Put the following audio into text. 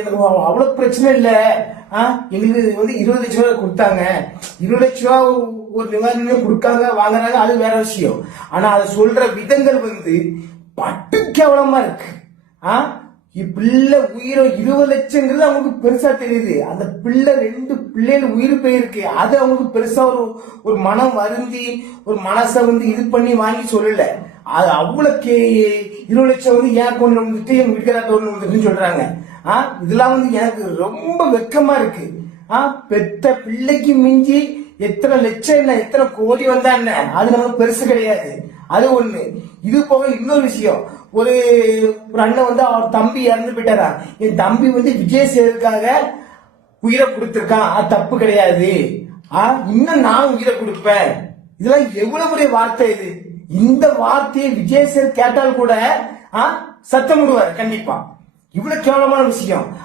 எனக்கு அவ்வளவு பிரச்சனை இல்ல. எங்களுக்கு 20 லட்சம் ரூபாய் கொடுத்தாங்க. 20 லட்சம் ரூபாய் ஒரு நிவாரணம் கொடுக்காங்க வாங்குறாங்க, அது வேற விஷயம். ஆனா அதை சொல்ற விதங்கள் பட்டு கேவலமா இருக்கு. பிள்ளை உயிரை 20 லட்சங்கிறது அவங்களுக்கு பெருசா தெரியுது. அந்த பிள்ளை 2 பிள்ளைகள் உயிர் போயிருக்கு, அது அவங்களுக்கு பெருசா ஒரு மனம் வருந்தி ஒரு மனசை இது பண்ணி வாங்கி சொல்லல. அது அவ்வளவு 20 லட்சம் என் அக்கௌண்ட்ல வந்துட்டு எங்க வீட்டுக்கார அக்கௌண்ட்ல வந்துட்டுன்னு சொல்றாங்க. இதெல்லாம் எனக்கு ரொம்ப வெக்கமா இருக்கு. பெத்த பிள்ளைக்கு மிஞ்சி எத்தனை லட்சம் என்ன, எத்தனை கோடி வந்தா என்ன, அது நமக்கு பெருசு கிடையாது. அது ஒண்ணு. இது போக இன்னொரு விஷயம், ஒரு அண்ணன் அவர் தம்பி இறந்து போயிட்டாரா. என் தம்பி விஜய் சேதுக்காக உயிரை கொடுத்திருக்கான், அது தப்பு கிடையாது. இன்னும் நான் உயிரை கொடுப்பேன். இதெல்லாம் எவ்வளவு பெரிய வார்த்தை இது. இந்த வார்த்தையை விஜய் சேது கேட்டால் கூட சத்தம் விடுவார் கண்டிப்பா. இவ்வளவு கேவலமான விஷயம்.